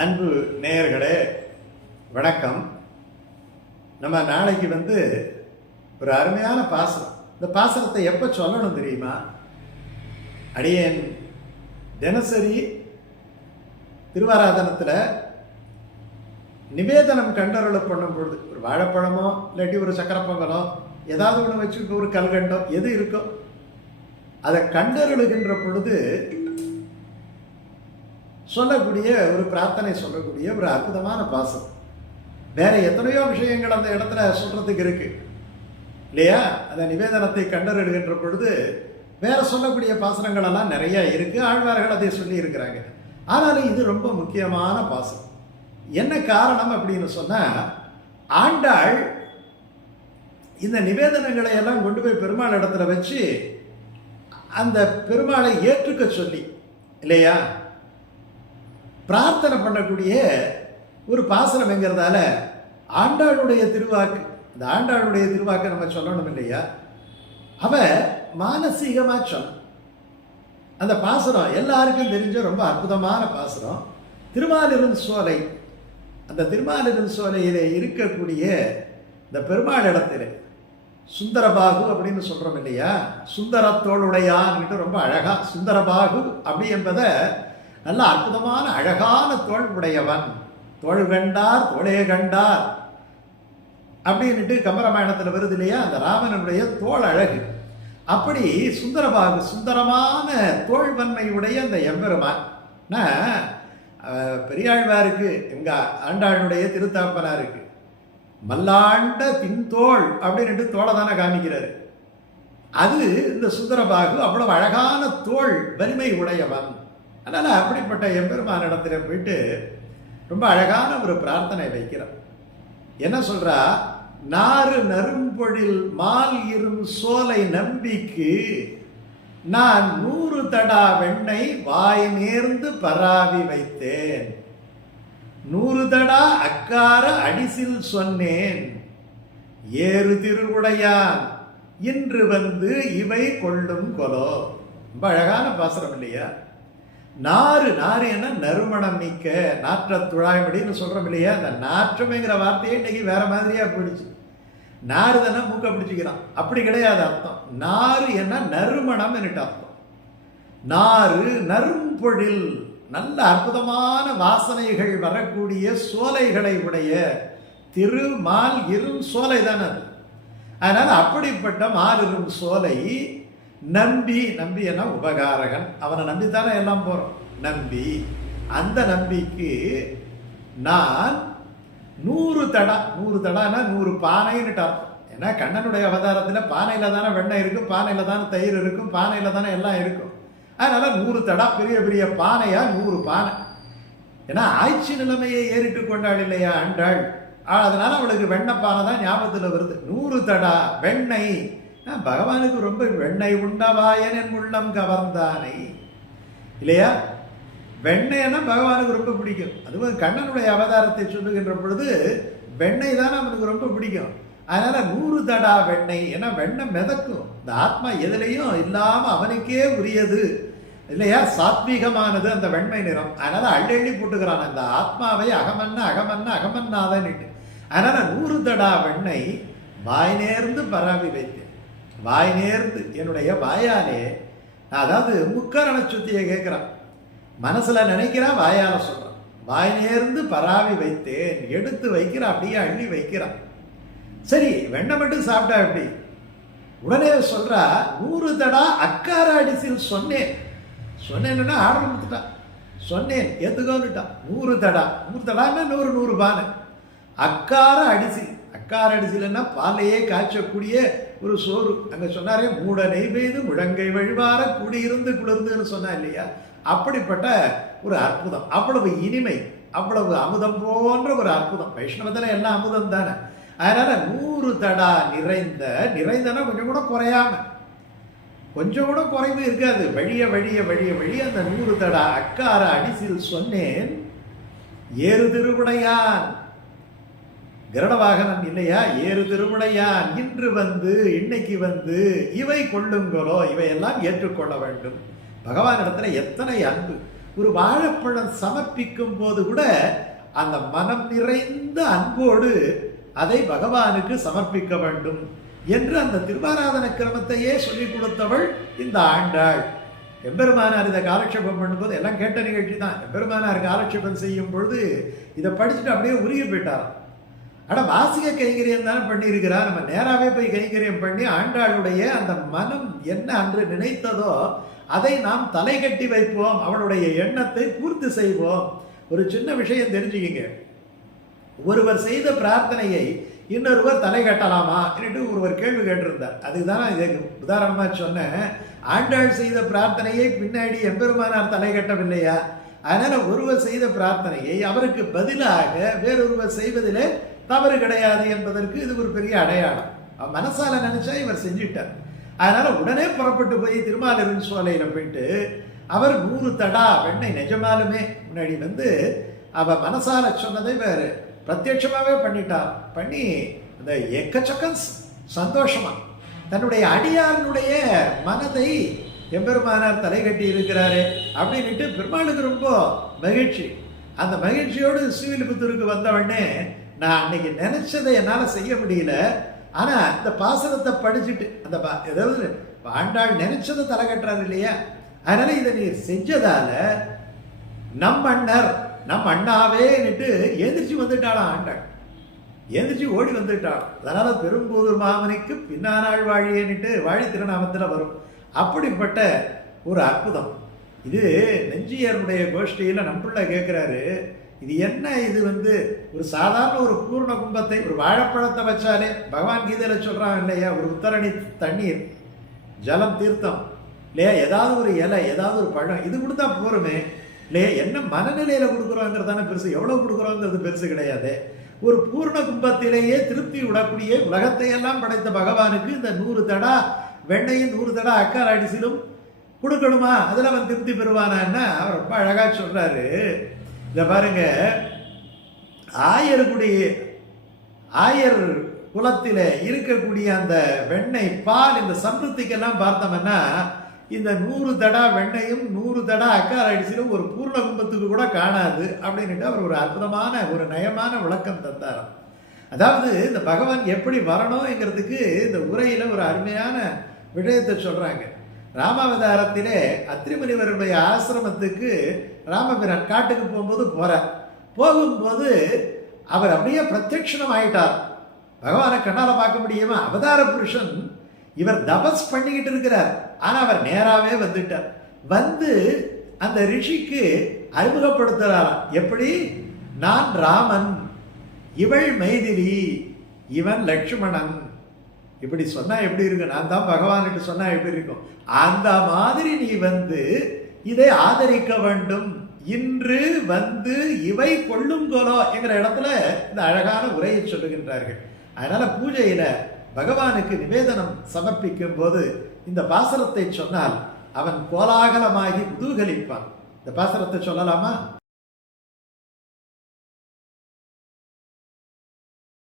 அன்பு நேயர்களே வணக்கம். நம்ம நாளைக்கு வந்து ஒரு அருமையான பாசனம். இந்த பாசனத்தை எப்போ சொல்லணும் தெரியுமா? அடியேன் தினசரி திருவாராதனத்தில் நிவேதனம் கண்டருள பண்ணும் பொழுது ஒரு வாழைப்பழமோ இல்லாட்டி ஒரு சக்கரை பொங்கலோ ஏதாவது ஒன்று வச்சுருக்கோம் ஒரு கல்கண்டோ எது இருக்கோ அதை கண்டருளுகின்ற பொழுது சொல்லக்கூடிய ஒரு பிரார்த்தனை சொல்லக்கூடிய ஒரு அற்புதமான பாசம். வேற எத்தனையோ விஷயங்கள் அந்த இடத்துல சொல்றதுக்கு இருக்கு. இல்லையா? அந்த நிவேதனத்தை கண்டறிடுகின்ற பொழுது வேற சொல்லக்கூடிய பாசனங்கள் எல்லாம் நிறைய இருக்கு. ஆழ்வார்கள் அதை சொல்லி இருக்கிறாங்க ஆனாலும் இது ரொம்ப முக்கியமான பாசம். என்ன காரணம் அப்படின்னு சொன்னால் ஆண்டாள் இந்த நிவேதனங்களை எல்லாம் கொண்டு போய் பெருமாள் இடத்துல வச்சு அந்த பெருமாளை ஏற்றுக்க சொல்லி இல்லையா? பிரார்த்தனை பண்ணக்கூடிய ஒரு பாசனம் என்கிறதால ஆண்டாளுடைய திருவாக்கு இந்த ஆண்டாளுடைய திருவாக்கை நம்ம சொல்லணும் இல்லையா? அவ மானசீகமா சொன்ன அந்த பாசனம் எல்லாருக்கும் தெரிஞ்ச ரொம்ப அற்புதமான பாசனம். திருமாலிருந்து சோலை அந்த திருமாலிருந்து சோலையிலே இருக்கக்கூடிய இந்த பெருமாள் இடத்துல சுந்தரபாகு அப்படின்னு சொல்கிறோம் இல்லையா? சுந்தரத்தோளுடையான்ட்டு ரொம்ப அழகா சுந்தரபாகு அப்படி என்பதை நல்ல அற்புதமான அழகான தோல் உடையவன். தோள் கண்டார் தோளே கண்டார். அப்படின்ட்டு கம்பராமாயணத்தில் வருது இல்லையா? அந்த ராமனுடைய தோல் அழகு. அப்படி சுந்தரபாகு சுந்தரமான தோல்வன்மையுடைய அந்த எம்பெருமான். பெரியாழ்வாருக்கு எங்க ஆண்டாளுடைய திருத்தாப்பனாருக்கு மல்லாண்ட பின்தோள் அப்படின்ட்டு தோலை தானே காமிக்கிறாரு. அது இந்த சுந்தரபாகு அவ்வளவு அழகான தோல் வலிமை உடையவன். அதனால் அப்படிப்பட்ட எம்பெருமான இடத்துல போயிட்டு ரொம்ப அழகான ஒரு பிரார்த்தனை வைக்கிறார் என்ன சொல்கிறா நாறு நரும்பொழில் மால் இரும் சோலை நம்பிக்கு நான் நூறு தடா வெண்ணை வாய் நேர்ந்து பராவி வைத்தேன். நூறு தடா அக்கார அடிசில் சொன்னேன். ஏறு திருவுடையான் இன்று வந்து இவை கொள்ளும் கொலோ. ரொம்ப அழகான பாசனம் இல்லையா? நாறு நாறு என்ன? நறுமணம் மிக்க நாற்ற துழாய்மடின்னு சொல்கிறோம் இல்லையா? அந்த நாற்றமைங்கிற வார்த்தையே இன்றைக்கி வேற மாதிரியாக போயிடுச்சு. நாறு தானே மூக்க பிடிச்சிக்கிறான். அப்படி கிடையாது அர்த்தம். நாறு என்ன? நறுமணம் என்னட்டு அர்த்தம். நாறு நறும்பொழில் நல்ல அற்புதமான வாசனைகள் வரக்கூடிய சோலைகளை உடைய திருமால் இரும் சோலை தானே அது. அதனால் அப்படிப்பட்ட மாலிரும் சோலை நம்பி நம்பி என்ன உபகாரகன். அவனை நம்பி தானே எல்லாம் போகிறோம் நம்பி. அந்த நம்பிக்கு நான் நூறு தடா நூறு தடானா நூறு பானைன்னு அர்த்தம் ஏன்னா கண்ணனுடைய அவதாரத்தில் பானையில் தானே வெண்ணெய் இருக்கும் பானையில் தானே தயிர் இருக்கும் பானையில் தானே எல்லாம் இருக்கும். அதனால் நூறு தடா பெரிய பெரிய பானையாக நூறு பானை. ஏன்னா ஆய்ச்சி நிலைமையை ஏறிட்டு கொண்டாள் இல்லையா அண்டாள் அதனால் அவளுக்கு வெண்ணப்பானை தான் ஞாபகத்தில் வருது. நூறு தடா வெண்ணெய். பகவானுக்கு ரொம்ப வெண்ணெய் உண்டவாயன் என் உள்ளம் கவர்ந்தானை. இல்லையா? வெண்ணெய்னா பகவானுக்கு ரொம்ப பிடிக்கும். அதுவும் கண்ணனுடைய அவதாரத்தை சொல்லுகின்ற பொழுது வெண்ணெய் தான் அவனுக்கு ரொம்ப பிடிக்கும். அதனால் நூறு தடா வெண்ணெய் ஏன்னா வெண்ணெய் மிதக்கும். இந்த ஆத்மா எதுலையும் இல்லாமல் அவனுக்கே உரியது. இல்லையா? சாத்வீகமானது அந்த வெண்மை நிறம். அதனால் அள்ளி போட்டுக்கிறான் அந்த ஆத்மாவை அகமன்ன அகமன்ன அகமன்னாதன்னுட்டு. அதனால் நூறு தடா வெண்ணெய் வாய் நேர்ந்து பராவி வைத்து வாய் நேர்ந்து என்னுடைய வாயாலே அதாவது முக்கரண சுத்தியை கேட்குறான். மனசில் நினைக்கிறான் வாயால் சொல்கிறான் வாய் நேர்ந்து பராவி வைத்தேன் எடுத்து வைக்கிறான் அப்படியே அள்ளி வைக்கிறான். சரி வெண்ணை மட்டும் சாப்பிட்டா எப்படி? உடனே சொல்கிறா நூறு தடா அக்கார அடிசில் சொன்னேன். சொன்னேன்னா ஆர்டர் கொடுத்துட்டான். சொன்னேன் ஏத்துக்கோன்னுட்டான் நூறு தடா. நூறு தடான்னா நூறு நூறு பானை. அக்கார அடிசில். அக்கார அடிசிலன்னா பாலையே காய்ச்சக்கூடிய ஒரு சோறு. அங்கே சொன்னாரே மூடனை நெய் பெய்து முழங்கை வழிவார குடியிருந்து குளிர்ந்துன்னு சொன்னா இல்லையா? அப்படிப்பட்ட ஒரு அற்புதம். அவ்வளவு இனிமை அவ்வளவு அமுதம் போன்ற ஒரு அற்புதம். வைஷ்ணவத்தில் எல்லாம் அமுதம் தானே? அதனால நூறு தடா நிறைந்த நிறைந்தனா கொஞ்சம் கூட குறையாம கொஞ்சம் கூட குறைவு இருக்காது. வழிய வழிய வழிய வழிய அந்த நூறு தடா அக்கார அடிசில் சொன்னேன் ஏறு திருவுடையான் கருடவாகனன் இல்லையா? ஏறு திருமுடையான் இன்று வந்து இன்னைக்கு வந்து இவை கொள்ளுங்களோ? இவையெல்லாம் ஏற்றுக்கொள்ள வேண்டும். பகவானிடத்துல எத்தனை அன்பு. ஒரு வாழைப்பழம் சமர்ப்பிக்கும் போது கூட அந்த மனம் நிறைந்த அன்போடு அதை பகவானுக்கு சமர்ப்பிக்க வேண்டும் என்று அந்த திருவாராதன கிரமத்தையே சொல்லிக் கொடுத்தவள் இந்த ஆண்டாள். எம்பெருமானார் இதை காலட்சேபம் பண்ணும்போது எல்லாம் கேட்ட நிகழ்ச்சி தான். எம்பெருமானார் காலட்சேபம் செய்யும் பொழுது இதை படிச்சுட்டு அப்படியே உருகி போயிட்டாராம். ஆனால் வாசிக கைங்கரியம் தானே பண்ணியிருக்கிறா. நம்ம நேராகவே போய் கைங்கரியம் பண்ணி ஆண்டாளுடைய அந்த மனம் என்ன அன்று நினைத்ததோ அதை நாம் தலை கட்டி வைப்போம். அவளுடைய எண்ணத்தை பூர்த்தி செய்வோம். ஒரு சின்ன விஷயம் தெரிஞ்சுக்கிங்க. ஒருவர் செய்த பிரார்த்தனையை இன்னொருவர் தலை கட்டலாமா என்று ஒருவர் கேள்வி கேட்டிருந்தார். அதுதான் இதுக்கு உதாரணமாக சொன்னேன். ஆண்டாள் செய்த பிரார்த்தனையை பின்னாடி எம்பெருமானார் தலை கட்டவில்லையா? அதனால் ஒருவர் செய்த பிரார்த்தனையை அவருக்கு பதிலாக வேறொருவர் செய்வதிலே தவறு கிடையாது என்பதற்கு இது ஒரு பெரிய அடையாளம். மனசால நினைச்சா இவர் செஞ்சிட்டார். அதனால உடனே புறப்பட்டு போய் திருமாலிருன் சோலையில போயிட்டு அவர் நூறு தடா வெண்ணை நிஜமாலுமே. முன்னாடி வந்து அவ மனசால சொன்னதை வேறு. பிரத்யட்சமாகவே பண்ணிட்டார் பண்ணி அந்த எக்கச்சக்கம் சந்தோஷமா தன்னுடைய அடியாரனுடைய மனதை எம்பெருமானார் தலை கட்டி இருக்கிறாரு அப்படின்னுட்டு பெருமாளுக்கு ரொம்ப மகிழ்ச்சி. அந்த மகிழ்ச்சியோடு ஸ்ரீவில்புத்தூருக்கு வந்தவொடனே நான் அன்னைக்கு நினைச்சதை என்னால் செய்ய முடியல. ஆனால் அந்த பாசனத்தை படிச்சுட்டு அந்த பா- ஏதாவது ஆண்டாள் நினைச்சதை தலை கட்டுறாரு இல்லையா? அதனால இதை நீ செஞ்சதால நம் அண்ணர் நம் அண்ணாவேன்னுட்டு எந்திரிச்சு வந்துட்டாளாம் ஆண்டாள். எந்திரிச்சு ஓடி வந்துட்டாள். அதனால பெரும்போதூர் மாமனிக்கு பின்னானாள் வாழியேன்னுட்டு வாழி திருநாமத்தில் வரும். அப்படிப்பட்ட ஒரு அற்புதம். இது நெஞ்சியருடைய கோஷ்டியில் நம்புள்ள கேட்குறாரு இது என்ன? இது வந்து ஒரு சாதாரண ஒரு பூர்ண கும்பத்தை ஒரு வாழைப்பழத்தை வச்சாலே பகவான் கீதையில் சொல்றான் இல்லையா? ஒரு உத்தரணி தண்ணீர் ஜலம் தீர்த்தம். இல்லையா? ஏதாவது ஒரு இலை ஏதாவது ஒரு பழம் இது கொடுத்தா போருமே. இல்லையா? என்ன மனநிலையில் கொடுக்குறோங்கிறதான பெருசு. எவ்வளோ கொடுக்குறோங்கிறது பெருசு கிடையாது. ஒரு பூர்ண கும்பத்திலேயே திருப்தி விடக்கூடிய உலகத்தையெல்லாம் படைத்த பகவானுக்கு இந்த நூறு தடா வெண்ணையும் நூறு தடா அக்கார் அடிசிலும் கொடுக்கணுமா? அதில் அவன் திருப்தி பெறுவானான்னா அவர் ரொம்ப அழகாக சொல்கிறாரு இதை பாருங்க. ஆயர்குடி ஆயர் குலத்தில் இருக்கக்கூடிய அந்த வெண்ணெய் பால் இந்த சம்பிருத்திக்கெல்லாம் பார்த்தோம்னா இந்த நூறு தடா வெண்ணையும் நூறு தடா அக்கார் அடிச்சிலும் ஒரு பூர்ண கும்பத்துக்கு கூட காணாது அப்படின்னுட்டு அவர் ஒரு அற்புதமான ஒரு நயமான விளக்கம் தந்தாராம் அதாவது இந்த பகவான் எப்படி வரணுங்கிறதுக்கு இந்த உரையில் ஒரு அருமையான விஷயத்தை சொல்கிறாங்க ராமாவதாரத்திலே அத்திரிமுனிவருடைய ஆசிரமத்துக்கு ராமபிரான் காட்டுக்கு போகும்போது போகிறார் போகும்போது அவர் அப்படியே பிரத்யட்சணம் ஆயிட்டார் பகவானை கண்ணால் பார்க்க முடியுமா? அவதார புருஷன் இவர் தபஸ் பண்ணிக்கிட்டு இருக்கிறார். ஆனால் அவர் நேராகவே வந்துட்டார். வந்து அந்த ரிஷிக்கு அறிமுகப்படுத்துகிறாராம் எப்படி? நான் ராமன் இவள் மைதிலி இவன் லக்ஷ்மணன். இப்படி சொன்னால் எப்படி இருக்கு நான் தான் பகவான்கிட்ட சொன்னால் எப்படி இருக்கும்? அந்த மாதிரி நீ வந்து இதை ஆதரிக்க வேண்டும். இன்று வந்து இவை கொள்ளுங்கோலோ என்கிற இடத்துல இந்த அழகான உரையை சொல்லுகின்றார்கள். அதனால் பூஜையில் பகவானுக்கு நிவேதனம் சமர்ப்பிக்கும் போது இந்த பாசரத்தை சொன்னால் அவன் கோலாகலமாகி குதூகலிப்பான் இந்த பாசரத்தை சொல்லலாமா?